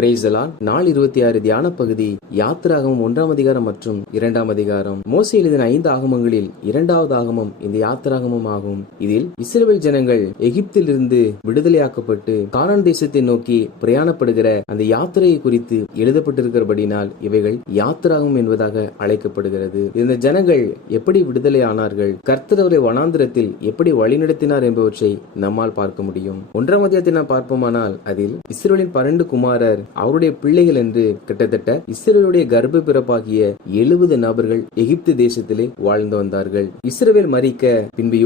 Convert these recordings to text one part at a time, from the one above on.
Praise the Lord. நாள் 26 தியான பகுதி யாத்திராகமம் 1ஆம் அதிகாரம் மற்றும் 2ஆம் அதிகாரம். மோசே எழுதின 5 ஆகமங்களில் 2வது ஆகமம் இந்த யாத்திராகமம் ஆகும். இதில் இஸ்ரவேல் ஜனங்கள் எகிப்திலிருந்து விடுதலையாக்கப்பட்டு கானான் தேசத்தை நோக்கி பிரயாணப்படுகிற அந்த யாத்திரையை குறித்து எழுதப்பட்டிருக்கிறபடினால் இவைகள் யாத்திராகமம் என்பதாக அழைக்கப்படுகிறது. இந்த ஜனங்கள் எப்படி விடுதலை ஆனார்கள், கர்த்தர் அவரை வனாந்திரத்தில் எப்படி வழிநடத்தினார் என்பவற்றை நம்மால் பார்க்க முடியும். 1ஆம் அதிகாரத்தை நாம் பார்ப்போமானால் அதில் இஸ்ரவேலின் 12 குமாரர் அவருடைய பிள்ளைகள் என்று கிட்டத்தட்ட இஸ்ரவேலுடைய கர்ப்ப பிறப்பாகிய 70 நபர்கள் எகிப்து தேசத்திலே வாழ்ந்து வந்தார்கள். இஸ்ரவேல் மரிக்க பின்பு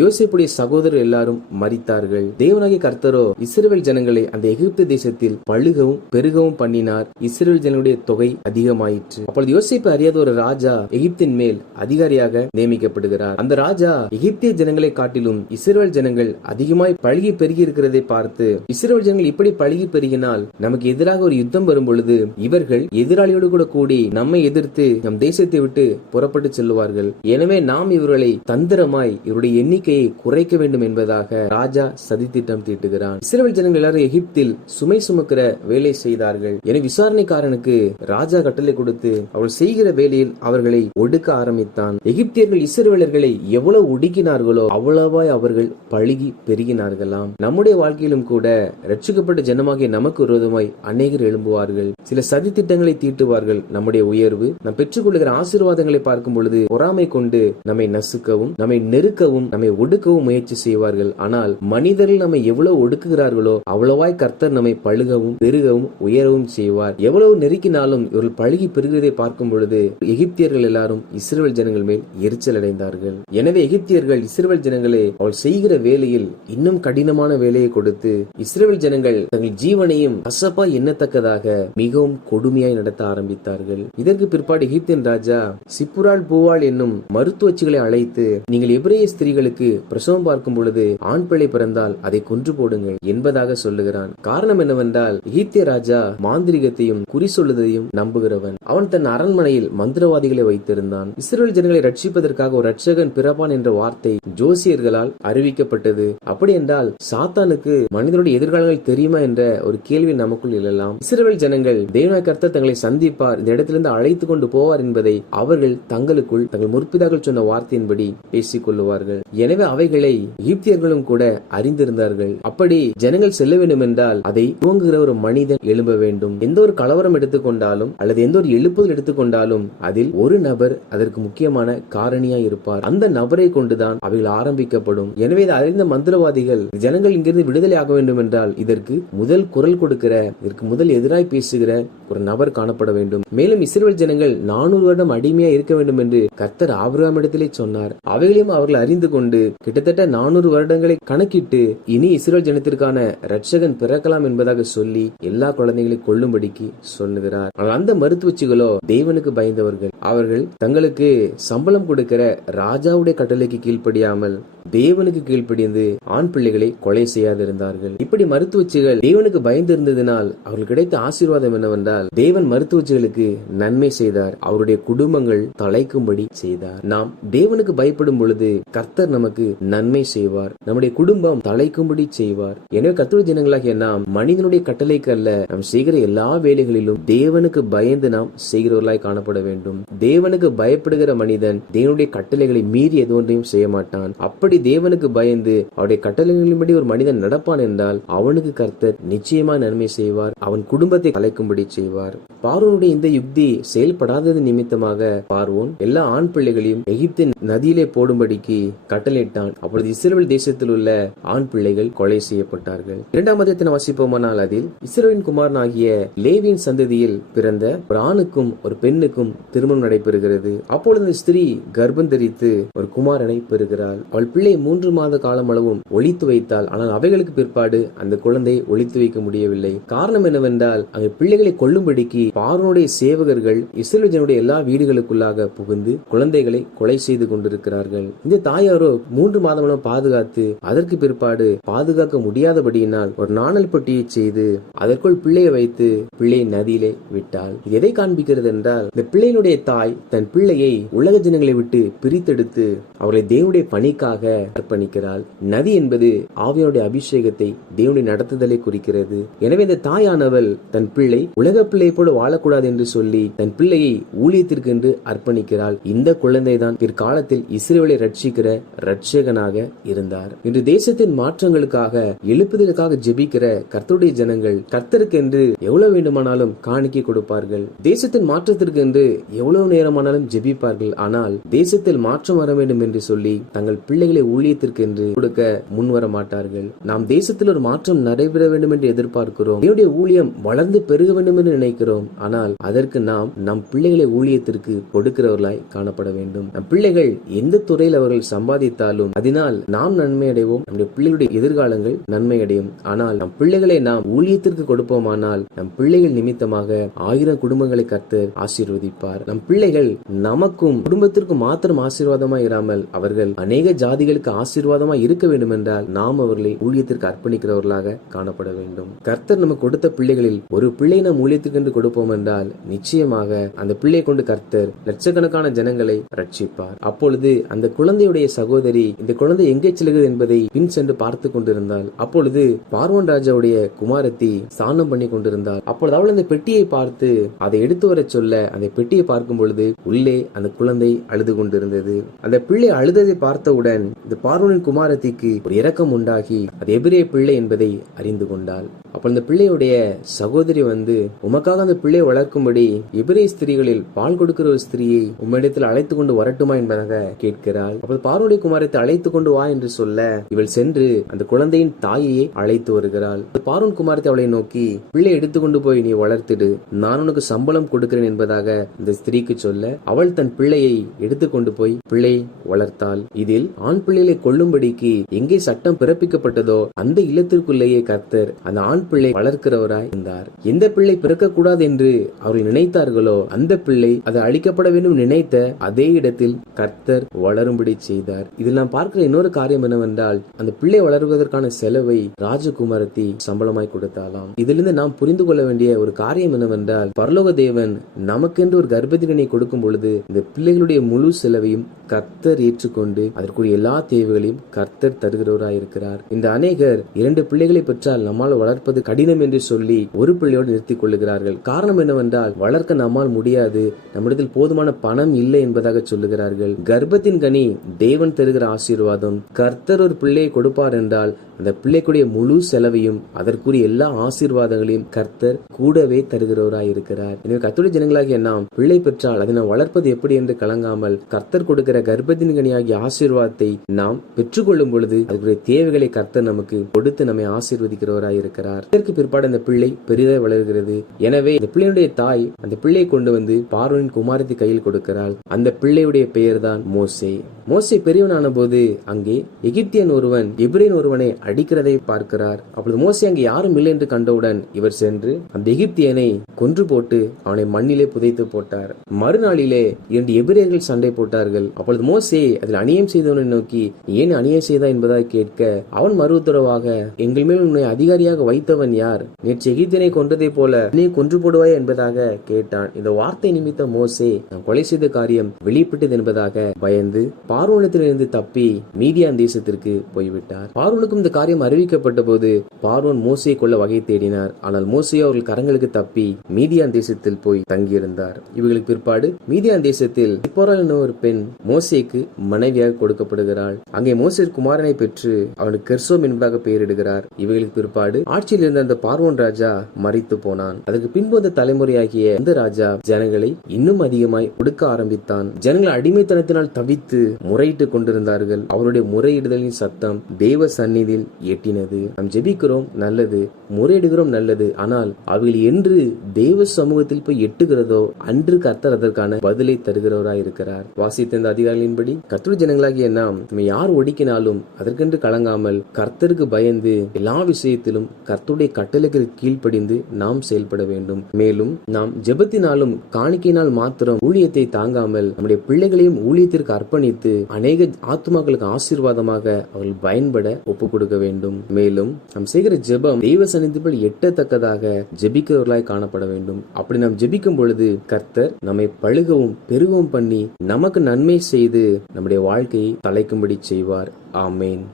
யோசேப்புடைய சகோதரர் எல்லாரும் மரித்தார்கள். தேவனாகிய கர்த்தரோ இஸ்ரவேல் ஜனங்களை அந்த எகிப்து தேசத்தில் பழுகவும் பெருகவும் பண்ணினார். இஸ்ரவேல் ஜனங்களுடைய தொகை அதிகமாயிற்று. அப்பொழுது யோசேப்பு அறியாத ஒரு ராஜா எகிப்தின் மேல் அதிகாரியாக நியமிக்கப்படுகிறார். அந்த ராஜா எகிப்திய ஜனங்களை காட்டிலும் இஸ்ரவேல் ஜனங்கள் அதிகமாய் பழுகி பெருகி இருக்கிறதை பார்த்து, இஸ்ரவேல் ஜனங்கள் இப்படி பழுகி பெருகினால் நமக்கு எதிராக ஒரு யுத்தம் வரும் பொழுது இவர்கள் எதிராளியோடு கூட கூடி நம்மை எதிர்த்து நம் தேசத்தை விட்டு புறப்பட்டு செல்லுவார்கள். எனவே நாம் இவர்களை தந்திரமாய் இவருடைய எண்ணிக்கையை குறைக்க வேண்டும் என்பதாக ராஜா சதித்திட்டம் தீட்டுகிறான். இஸ்ரவேல் ஜனங்கள் எல்லாரும் எகிப்தில் சுமை சுமக்கிற வேலை செய்தார்கள். என விசாரணைக்காரனுக்கு ராஜா கட்டளை கொடுத்து அவள் செய்கிற வேலையில் அவர்களை ஒடுக்க ஆரம்பித்தான். எகிப்தியர்கள் இஸ்ரவேலர்களை எவ்வளவு ஒடுக்கினார்களோ அவ்வளவாய் அவர்கள் பழுகி பெருகினார்களாம். நம்முடைய வாழ்க்கையிலும் கூட ரட்சிக்கப்பட்ட ஜனமாகிய நமக்கு விரோதமாய் அநேகர் எழும்புவார்கள். சில சதி திட்டங்களை தீட்டுவார்கள். நம்முடைய உயர்வு, நாம் பெற்றுக்கொள்கிற ஆசீர்வாதங்களை பார்க்கும் பொழுது பொறாமை கொண்டு நம்மை நசுக்கவும், நம்மை நெருக்கவும், நம்மை ஒடுக்கவும் முயற்சி செய்வார்கள். ஆனால் மனிதர்கள் நம்மை எவ்வளவு ஒடுக்குகிறார்களோ அவ்வளவாய் கர்த்தர் நம்மை பழுகவும் பெருகவும் உயரவும் செய்வார். எவ்வளவு நெருக்கினாலும் இவர்கள் பழுகி பெருகிறதை பார்க்கும் பொழுது எகிப்தியர்கள் எல்லாரும் இஸ்ரவேல் ஜனங்கள் மேல் எரிச்சல் அடைந்தார்கள். எனவே எகிப்தியர்கள் இஸ்ரவேல் ஜனங்களை அவள் செய்கிற வேலையில் இன்னும் கடினமான வேலையை கொடுத்து இஸ்ரவேல் ஜனங்கள் தங்கள் ஜீவனையும் கசப்பா எண்ணத்தக்கதாக மிகவும் கொடுமையாய் நடத்த ஆரம்பித்தார்கள். இதற்கு பிற்பாடு எகிப்தின் ராஜா சிப்புராள் பூவாள் என்னும் மருத்துவச்சிகளை அழைத்து, நீங்கள் எபிரேய ஸ்திரீகளுக்கு பிரசவம் பார்க்கும் பொழுது ஆண் பிள்ளை பிறந்தால் அதை கொன்று போடுங்கள் என்பதாக சொல்லுகிறான். காரணம் என்னவென்றால் எகிப்திய ராஜா மாந்திரிகத்தையும் குறி சொல்லுவதையும் நம்புகிறவன். அவன் தன் அரண்மனையில் மந்திரவாதிகளை வைத்திருந்தான். இஸ்ரவேல் ஜனங்களை ரட்சிப்பதற்காக ஒரு ரட்சகன் பிறப்பான் என்ற வார்த்தை ஜோசியர்களால் அறிவிக்கப்பட்டது. அப்படி என்றால் சாத்தானுக்கு மனிதனுடைய எதிர்காலங்கள் தெரியுமா என்ற ஒரு கேள்வி நமக்குள் எழலாம். இஸ்ரவேல் ஜனங்கள் தேவனாகிய கர்த்தர் தங்களை சந்திப்பார், இந்த இடத்திலிருந்து அழைத்து கொண்டு போவார் என்பதை அவர்கள் தங்களுக்குள் தங்கள் முற்பிதாக்கள் சொன்ன வார்த்தையின்படி பேசிக் கொள்ளுவார்கள். எனவே அவைகளை எகிப்தியர்களும் கூட அறிந்திருந்தார்கள். அப்படி ஜனங்கள் செல்ல வேண்டும் என்றால் அதை துவங்குகிற ஒரு மனிதன் எழும்ப வேண்டும். எந்த ஒரு கலவரம் எடுத்துக்கொண்டாலும் அல்லது எந்த ஒரு எழுப்புதல் எடுத்துக்கொண்டாலும் அதில் ஒரு நபர் அதற்கு முக்கியமான காரணியாய் இருப்பார். அந்த நபரை கொண்டுதான் அவைகள் ஆரம்பிக்கப்படும். எனவே இதை அறிந்த மந்திரவாதிகள் ஜனங்கள் இங்கிருந்து விடுதலை ஆக வேண்டும் என்றால் இதற்கு முதல் குரல் கொடுக்கிற, இதற்கு முதல் எதிராய் பேசுகிற ஒரு நபர் காணப்பட வேண்டும். மேலும் இஸ்ரவேல் ஜனங்கள் 400 வருடம் அடிமையா இருக்க வேண்டும் என்று கர்த்தர் ஆபிரகாமிடத்திலே சொன்னார். அவைகளையும் அவர்கள் அறிந்து கொண்டு கிட்டத்தட்ட 400 வருடங்களை கணக்கிட்டு இனி இஸ்ரவேல் ஜனத்திற்கான ரட்சகன் பிறக்கலாம் என்பதாக சொல்லி எல்லா குழந்தைகளை கொல்லும்படிக்கு சொல்லுகிறார். அந்த மருத்துவச்சிகளோ தேவனுக்கு பயந்தவர்கள். அவர்கள் தங்களுக்கு சம்பளம் கொடுக்கிற ராஜாவுடைய கட்டளைக்கு கீழ்ப்படியாமல் தேவனுக்கு கீழ்ப்படிந்து ஆண் பிள்ளைகளை கொலை செய்யாதிருந்தார்கள். இப்படி மருத்துவச்சிகள் தேவனுக்கு பயந்து இருந்ததினால் அவர்கள் கிடைத்த ஆசீர்வாதம் என்னவென்றால் தேவன் மருத்துவச்சிகளுக்கு நன்மை செய்தார். அவருடைய குடும்பங்கள் தலைக்கும்படி செய்தார். நாம் தேவனுக்கு பயப்படும் பொழுது கர்த்தர் நமக்கு நன்மை செய்வார், நம்முடைய குடும்பம் தலைக்கும்படி செய்வார். எனவே கர்த்தருடைய ஜனங்களாகிய நாம் மனிதனுடைய கட்டளைக்கு அல்ல, நாம் செய்கிற எல்லா வேலைகளிலும் தேவனுக்கு பயந்து நாம் செய்கிறவர்களாய் காணப்பட வேண்டும். தேவனுக்கு பயப்படுகிற மனிதன் தேவனுடைய கட்டளைகளை மீறி எதுவொன்றையும் செய்ய மாட்டான். அப்படி தேவனுக்கு பயந்து அவருடைய கட்டளைகளின்படி ஒரு மனிதன் நடப்பான் என்றால் அவனுக்கு கர்த்தர் நிச்சயமா நன்மை செய்வார், அவன் குடும்பத்தை கலைக்கும்படி செய்வார். பார்வோனுடைய இந்த யுக்தி செயல்படாதது நிமித்தமாக பார்வோன் எல்லா ஆண் பிள்ளைகளையும் எகிப்தின் நதியிலே போடும்படிக்கு கட்டளையிட்டான். அப்பொழுது இஸ்ரவேல் தேசத்தில் உள்ள ஆண் பிள்ளைகள் கொலை செய்யப்பட்டார்கள். 2ஆம் அதிகாரத்தை வாசிப்போமானால் அதில் இஸ்ரவேலின் குமாரனாகிய லேவியின் சந்ததியில் பிறந்த ஒரு ஆணுக்கும் ஒரு பெண்ணுக்கும் திருமணம் நடைபெறுகிறது. அப்பொழுது ஸ்திரீ கர்ப்பம் தரித்து ஒரு குமாரனை பெறுகிறாள். அவள் பிள்ளை 3 மாத காலம் அளவும் ஒளித்து வைத்தாள். ஆனால் அவைகளுக்கு பிற்பாடு அந்த குழந்தை ஒளித்து வைக்க முடியவில்லை. காரணம் என்னவென்றால் அங்கு பிள்ளைகளை கொல்லும்படிக்கு பார்வோனுடைய சேவகர்கள் இஸ்ரவேல் ஜனங்களுடைய எல்லா வீடுகளுக்குள்ளாக புகுந்து குழந்தைகளை கொலை செய்து கொண்டிருக்கிறார்கள். இந்த தாயாரோ 3 மாதம் பாதுகாத்து அதற்கு பிற்பாடு பாதுகாக்க முடியாதபடியினால் ஒரு நாணல் பெட்டியை செய்து அதற்குள் பிள்ளையை வைத்து பிள்ளையை நதியிலே விட்டாள். எதை காண்பிக்கிறது என்றால் இந்த பிள்ளையினுடைய தாய் தன் பிள்ளையை உலக ஜனங்களை விட்டு பிரித்தெடுத்து அவர்களை தேவனுடைய பணிக்காக அர்ப்பணிக்கிறாள். நதி என்பது ஆவியானுடைய அபிஷேகத்தை தேவனுடைய நடத்துதலை குறிக்கிறது. எனவே இந்த தாய் தாயானவள் தன் பிள்ளை உலக பிள்ளை போல வாழக்கூடாது என்று சொல்லி தன் பிள்ளையை ஊழியத்திற்கு என்று அர்ப்பணிக்கிறாள். இந்த குழந்தை தான் பிற்காலத்தில் இஸ்ரவேலை ரட்சிக்கிற ரட்சகனாக இருந்தார். இன்று தேசத்தின் மாற்றங்களுக்காக எழுப்புதலுக்காக ஜெபிக்கிற கர்த்தருடைய ஜனங்கள் கர்த்தருக்கு என்று எவ்வளவு வேண்டுமானாலும் காணிக்கை கொடுப்பார்கள். தேசத்தின் மாற்றத்திற்கு என்று எவ்வளவு நேரமானாலும் ஜெபிப்பார்கள். ஆனால் தேசத்தில் மாற்றம் வர வேண்டும் என்று சொல்லி தங்கள் பிள்ளைகளை ஊழியத்திற்கு என்று கொடுக்க முன்வர மாட்டார்கள். நாம் தேசத்தில் ஒரு மாற்றம் நடைபெற வேண்டும் என்று எதிர்பார்க்கிறோம். என்னுடைய ஊழியம் வளர்ந்து பெருக வேண்டும் என்று நினைக்கிறோம். ஆனால் அதற்கு நாம் நம் பிள்ளைகளை ஊழியத்திற்கு கொடுக்கிறவர்களாய் காணப்பட வேண்டும். நம் பிள்ளைகள் எந்த துறையில் அவர்கள் சம்பாதித்தாலும் அதனால் நாம் நன்மை அடைவோம், நம்முடைய பிள்ளைகளுடைய எதிர்காலங்கள் நன்மை அடையும். ஆனால் நம் பிள்ளைகளை நாம் ஊழியத்திற்கு கொடுப்போமானால் நம் பிள்ளைகள் நிமித்தமாக 1000 குடும்பங்களை கர்த்தர் ஆசீர்வதிப்பார். நம் பிள்ளைகள் நமக்கும் குடும்பத்திற்கும் மாத்திரம் ஆசீர்வாதமாய் இராமல் அவர்கள் அநேக ஜாதிகளுக்கு ஆசீர்வாதமாய் இருக்க வேண்டும் என்றால் நாம் அவர்களை ஊழியத்திற்கு அர்ப்பணிக்கிறவர்களாக காணப்பட வேண்டும். கர்த்தர் நமக்கு கொடுத்த பிள்ளைகளில் ஒரு பிள்ளை நாம் ஊழியத்திற்கு என்று கொடுப்போம் என்றால் நிச்சயமாக அந்த பிள்ளை கொண்டு கர்த்தர் லட்சக்கணக்கான ஜனங்களை ரட்சிப்பார். அப்பொழுது அந்த குழந்தையுடைய சகோதரி இந்த குழந்தை எங்கே செல்கிறது என்பதை பின் சென்று பார்த்து கொண்டிருந்தாள். அப்பொழுது பார்வோன் ராஜாவுடைய குமாரத்தி ஸ்நானம் பண்ணி கொண்டிருந்தாள். அப்பொழுது அவள் அந்த பெட்டியை பார்த்து அதை எடுத்து வர சொல்ல அந்த பெட்டியை பார்க்கும் பொழுது உள்ளே அந்த குழந்தை அழுது கொண்டிருந்தது. அந்த பிள்ளை அழுததை பார்த்தவுடன் இந்த பார்வோனின் குமாரத்திக்கு ஒரு இரக்கம் உண்டாகி அது எபிரேய பிள்ளை என்பதை அறிந்து கொண்டாள். அப்ப அந்த பிள்ளையுடைய சகோதரி வந்து உமக்காக அந்த பிள்ளை வளர்க்கும்படி எபிரேய ஸ்திரீகளில் பால் கொடுக்கிற ஒரு ஸ்திரீயை உம்மிடத்தில் அழைத்து கொண்டு வரட்டுமா என்பதாக கேட்கிறாள். அப்போது பார்வோனுடைய குமாரத்தை அழைத்து கொண்டு வா என்று சொல்ல இவள் சென்று அந்த குழந்தையின் தாயையே அழைத்து வருகிறாள். பார்வோன் குமாரத்தை அவளை நோக்கி பிள்ளை எடுத்துக்கொண்டு போய் நீ வளர்த்திடு, நான் உனக்கு சம்பளம் கொடுக்கிறேன் என்பதாக இந்த ஸ்திரீக்கு சொல்ல அவள் தன் பிள்ளையை எடுத்துக்கொண்டு போய் பிள்ளை வளர்த்தாள். இதில் ஆண் பிள்ளைகளை கொல்லும்படிக்கு எங்கே சட்டம் பிறப்பிக்கப்பட்டதோ அந்த இல்லத்திற்குள்ளேயே கர்த்தர் அந்த ஆண் பிள்ளை வளர்க்கிறவராய் இருந்தார். எந்த பிள்ளை பிறக்க கூடாது என்று அவர்கள் நினைத்தார்களோ அந்த பிள்ளை அது அழிக்கப்பட வேண்டும் நினைத்த அதே இடத்தில் கர்த்தர் வளரும்படி செய்தார். இதில் நாம் பார்க்கிற இன்னொரு காரியம் என்னவென்றால் அந்த பிள்ளை வளருவதற்கான செலவை ராஜகுமாரத்தி சம்பளமாய் கொடுத்தாலாம். இதிலிருந்து நாம் புரிந்து கொள்ள வேண்டிய ஒரு காரியம் என்னவென்றால் பரலோக தேவன் நமக்கென்று ஒரு கர்ப்பத்தினை கொடுக்கும் பொழுது இந்த பிள்ளைகளுடைய முழு செலவையும் கர்த்தர் ஏற்றுக்கொண்டு அதற்குரிய எல்லா தேவைகளையும் கர்த்தர் தருகிறவராய் இருக்கிறார். இந்த அநேகர் 2 பிள்ளைகளை பெற்றால் நம்மால் வளர்ப்பது கடினம் என்று சொல்லி ஒரு பிள்ளையோடு நிறுத்திக் கொள்ளுகிறார்கள். காரணம் என்னவென்றால் வளர்க்க நம்மால் முடியாது, நம்மிடத்தில் போதுமான பணம் இல்லை என்பதாக சொல்லுகிறார்கள். கர்ப்பத்தின் கனி தேவன் தருகிற ஆசீர்வாதம். கர்த்தர் ஒரு பிள்ளையை கொடுப்பார் என்றால் அந்த பிள்ளைக்குடைய முழு செலவையும் அதற்குரிய எல்லா ஆசீர்வாதங்களையும் கர்த்தர் கூடவே தருகிறவராய் இருக்கிறார். எனவே கர்த்தருடைய ஜனங்களாகிய நாம் பிள்ளை பெற்றால் அதை நாம் வளர்ப்பது எப்படி என்று கலங்காமல் கர்த்தர் கொடுக்கிற கர்ப்பத்தின் கனியாகிய ஆசீர்வாதத்தை நாம் பெற்றுக்கொள்ளும் பொழுது அதுக்குரிய தேவைகளை கர்த்தர் நமக்கு கொடுத்து நம்மை ஆசீர்வதிக்கிறவராய் இருக்கிறார். இதற்கு பிற்பாடு அந்த பிள்ளை பெரிதாக வளர்கிறது. எனவே இந்த பிள்ளையுடைய தாய் அந்த பிள்ளையை கொண்டு வந்து பார்வோனின் குமாரத்தி கையில் கொடுக்கிறாள். அந்த பிள்ளையுடைய பெயர் தான் மோசே. மோசே பெரியவனான போது அங்கே எகிப்தியன் ஒருவன் எபிரேயன் ஒருவனை அடிக்கிறதை பார்க்கிறார். அப்பொழுது மோசே அங்கே யாரும் இல்லை என்று கண்டவுடன் இவர் சென்று அந்த எகிப்தியனை கொன்று போட்டு அவனை மண்ணிலே புதைத்து போட்டார். மறுநாளிலே 2 எபிரேயர்கள் சண்டை போட்டார்கள். அப்பொழுது மோசே அதில் அநியாயம் செய்தவனை நோக்கி ஏன் அநியாயம் செய்தா என்பதாக கேட்க அவன் மறு உத்தரவாக எங்கள் மேல் உன்னை அதிகாரியாக வைத்தவன் யார்? நேற்று எகிப்தியனை கொன்றதை போல நீ கொன்று போடுவாய் என்பதாக கேட்டான். இந்த வார்த்தை நிமித்தம் மோசே நான் கொலை செய்த காரியம் வெளிப்பட்டது என்பதாக பயந்து பார்வோனிடத்திலிருந்து தப்பி மீதியான் தேசத்திற்கு போய்விட்டார். பார்வோனுக்கும் இந்த காரியம் அறிவிக்கப்பட்ட போது பார்வோன் மோசையை கொள்ள வகை தேடினார். ஆனால் மோசே அவர்கள் கரங்களுக்கு தப்பி மீதியான் தேசத்தில் போய் தங்கியிருந்தார். இவர்களுக்கு பிற்பாடு மீதியான் தேசத்தில் சிப்போராள் என்ற ஒரு பெண் மோசேக்கு மனைவியாக கொடுக்கப்படுகிறாள். அங்கே மோசே குமாரனை பெற்று அவனுக்கு கெர்சோம் என்பதாக பெயரிடுகிறார். இவர்களுக்கு பிற்பாடு ஆட்சியில் இருந்த அந்த பார்வோன் ராஜா மரித்து போனான். அதற்கு பின்பு அந்த தலைமுறையாகிய இந்த ராஜா ஜனங்களை இன்னும் அதிகமாய் ஒடுக்க ஆரம்பித்தான். ஜனங்கள் அடிமைத்தனத்தினால் தவித்து முறையிட்டுக் கொண்டிருந்தார்கள். அவருடைய முறையிடுதலின் சத்தம் தேவ சந்நிதியில் எட்டினது. நாம் ஜெபிக்கிறோம் நல்லது, முறையிடுகிறோம் நல்லது, ஆனால் அவைகள் என்று தேவ சமூகத்தில் போய் எட்டுகிறதோ அன்று கர்த்தர் அதற்கான பதிலை தருகிறவராய் இருக்கிறார். வாசித்த இந்த அதிகாரிகளின்படி கர்த்தருடைய ஜனங்களாகிய நாம் நம்ம யார் ஒடுக்கினாலும் அதற்கென்று கலங்காமல் கர்த்தருக்கு பயந்து எல்லா விஷயத்திலும் கர்த்தருடைய கட்டளைக்கு கீழ்ப்படிந்து நாம் செயல்பட வேண்டும். மேலும் நாம் ஜெபத்தினாலும் காணிக்கையினால் மாத்திரம் ஊழியத்தை தாங்காமல் நம்முடைய பிள்ளைகளையும் ஊழியத்திற்கு அர்ப்பணித்து அநேக ஆத்துமாக்களுக்கு ஆசீர்வாதமாக அவர்கள் பயன்பட ஒப்பு கொடுக்க வேண்டும். மேலும் நாம் செய்கிற ஜெபம் தெய்வ சந்நிதியில் எட்டத்தக்கதாக ஜெபிக்கிறவர்களாய் காணப்பட வேண்டும். அப்படி நாம் ஜெபிக்கும் பொழுது கர்த்தர் நம்மை பழுகவும் பெருகவும் பண்ணி நமக்கு நன்மை செய்து நம்முடைய வாழ்க்கையை தலைக்கும்படி செய்வார். ஆமேன்.